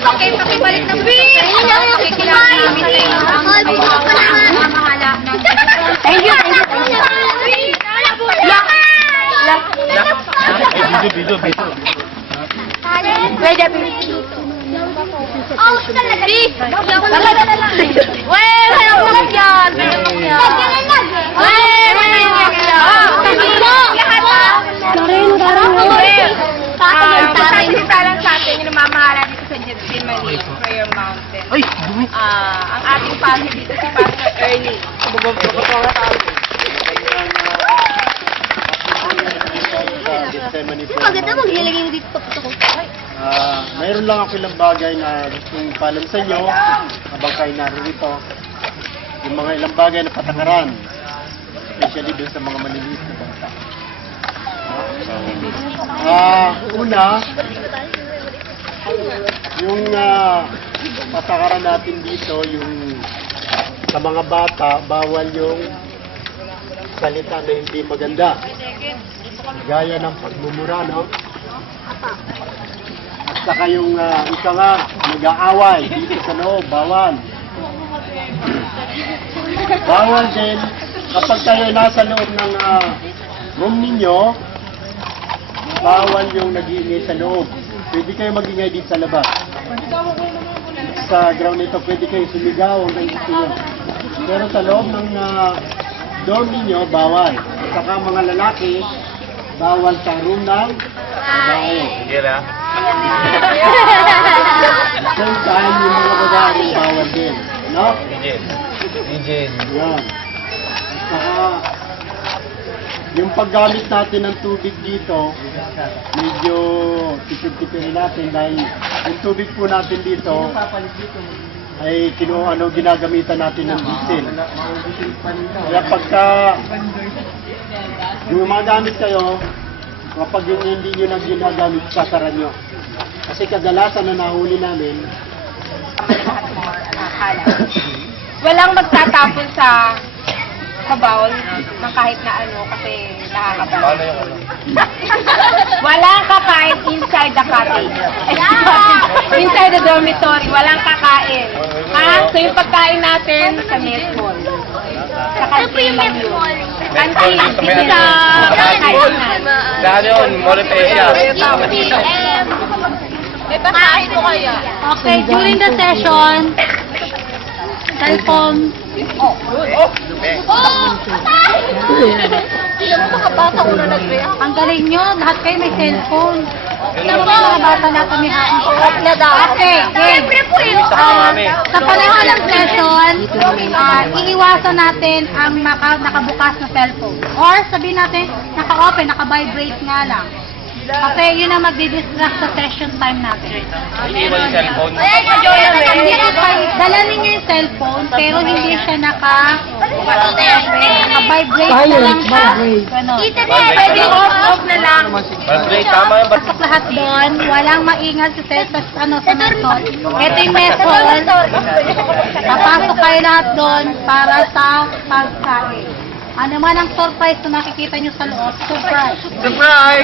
Pakibalik na po. Thank you. Video. Pwede. Oh, talaga. Wey, walang ulat yan. Pasalita lang sa atin yung namamahala dito sa Gethsemane Prayer Mountain. Ay, dumi. Ang ating pastor dito si Pastor Ernie. Maganda maglilagay mo dito pa ko. Mayroon lang ako ilang bagay na gustong paalam sa inyo habang kayo narito. Yung mga ilang bagay na patakaran, especially doon sa mga maliliit na bata. Una, yung patakaran natin dito, yung sa mga bata, bawal yung salita na hindi maganda. Gaya ng pagmumura, no? At saka yung ika nga, nag-aaway dito sa loob, bawal. Bawal din, kapag kayo nasa loob ng room ninyo, bawal yung nag-iingay sa loob. Pwede kayo mag-ingay dito sa labas. Sa ground nito, pwede kayo sumigaw hanggang gusto nyo. Pero sa loob ng dorm ninyo, bawal. At saka mga lalaki, bawal sa room ng babae. Sige na. Same time, yung mga babae, bawal din. No? DJ. Yan. At saka, yung paggamit natin ng tubig dito, medyo tipid-tipid natin dahil yung tubig po natin dito ay ginagamitan natin ng diesel. Kaya pagka gumagamit kayo, kapag yung hindi nyo na ginagamit, sasara nyo. Kasi kadalasan na nahuli namin, Walang magtatapon sa bawal ng kahit na ano kasi nakakabala. Walang kakain inside the cottage. Inside the dormitory, walang kakain. So yung pagkain natin sa mess hall. Sa kantin lang yun. Kantin, dito sa kainan. Dahil yun, Morepecia. Pagkain mo kaya? Okay, during the session, cellphone. Ang galing nyo, lahat kayo may cellphone. Sa mga bata natin may Okay, game. Sa panahon ng session, iiwasan natin ang nakabukas na cellphone. Or sabihin natin, naka-open, naka-vibrate nga lang. Kasi yun ang magdi-distract sa session time natin. Hindi mo yung cellphone. Dala ninyo yung cellphone, pero hindi siya naka-vibrate na lang siya. Pwede off na lang. Vibrate, tama yung Pasok lahat doon, walang maingat sa sa method. Ito yung method. Papasok kayo lahat doon para sa pagkain. Ano man ang surprise na makikita nyo sa loob, surprise. Surprise!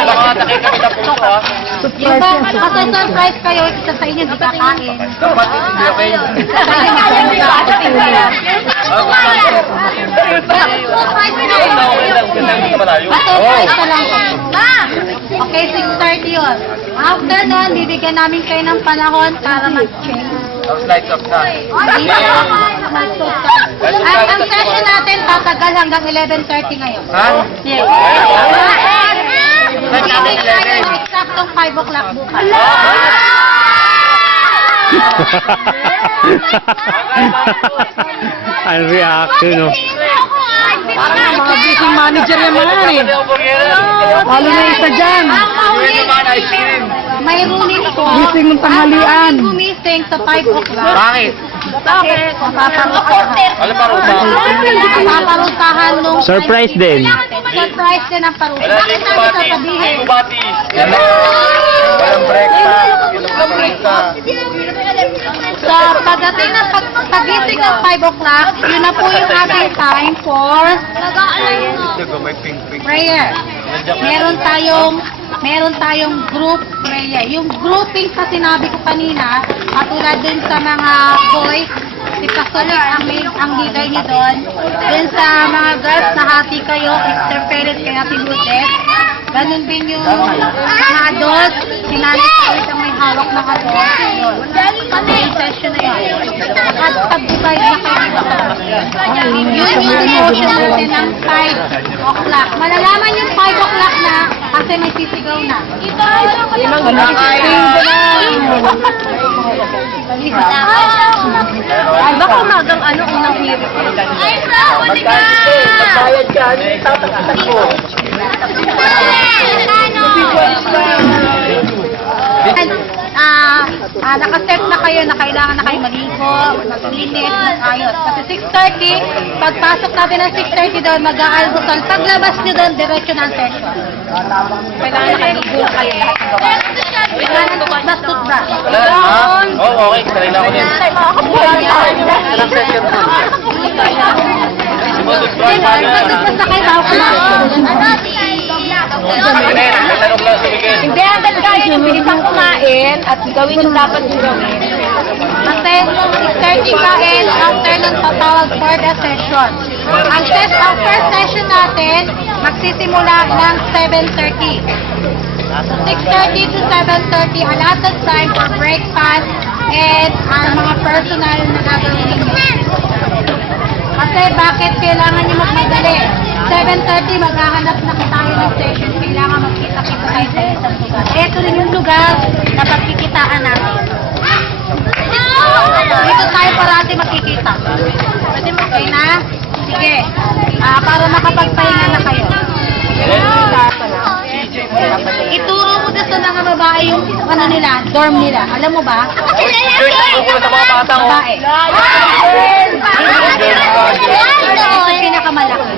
Baka takay kami sa puso, ha? Iba, kasi surprise kayo, isa sa inyo di kakain. Kapatid, hindi okay. Isa sa inyo di kakain. Surprise na lang. Surprise na lang. Okay, 6:30 yun. After nun, bibigyan namin kayo ng panahon para mag-change. Tapos lights up na. Ang session natin tatagal hanggang 11:30 ngayon. Ha? Yes. Bibigyan tayo ng eksaktong 5 o'clock bukas. Ang reaction, no? Parang mga busy manager yung mga yan eh. Lalo na isa dyan. May ruling po. Gising ng tanghalian. Ang gumising sa 5 o'clock. Bakit? Bakit? Ano pa rin ba? Paparusahan nung... Surprise din. Surprise din ang parusa. Bakit namin sasabihin? Bati. Walang breakfast. Sa pagdating ng pagising ng 5 o'clock, yun na po yung ating time for prayer. Meron tayong meron tayong group prayer. Yung grouping sa sinabi ko kanina, katulad din sa mga boys, si Pastor Nick ang leader niyo doon. Then sa mga girls, nahati kayo, Sister Perez, kay Ate Lourdes. Ganun din yung mga adults, sinali kayo ang may hawak ng adults. Yun. Yung session na yun. At pag-divide na kayo. Yun yung devotion natin ng 5 o'clock. Malalaman yung 5 o'clock na kasi may sisigaw na. Ay, baka umagang unang hirit. Magbayad ka, ano yung tatak ko? Nakaset na kayo na kailangan na kayo maligo, maglinis, ayos. Kasi 6:30, pagpasok natin ng 6:30 doon, mag-aalmusal. Paglabas nyo doon, diretso ng session. Kailangan nakaligo kayo lahat ng gawa. Kailangan toothbrush. Oo, okay. Sanay na ako din. Ilang session po? Pagpasok na kayo, bago kumain. Hindi, hanggang kaya nyo, bilisang kumain at gawin yung dapat yung gawin. Kasi 6:30 kain, after nun tatawag for the session. Ang first session natin, magsisimula ng 7:30. So 6:30 to 7:30, allotted time for breakfast and mga personal na gagawin ninyo. Kasi bakit kailangan nyo magmadali? 7:30, maghahanap na tayo ng session. Kailangan magkita-kita tayo sa isang lugar. Ito rin yung lugar na pagkikitaan natin. Dito tayo parati makikita. Pwede mo kayo na? Sige. Para makapagpahinga na kayo. Ituro mo na sa mga babae yung ano nila, dorm nila. Alam mo ba? Joyce, sa mga bata ko. Babae. Ito yung pinakamalaki.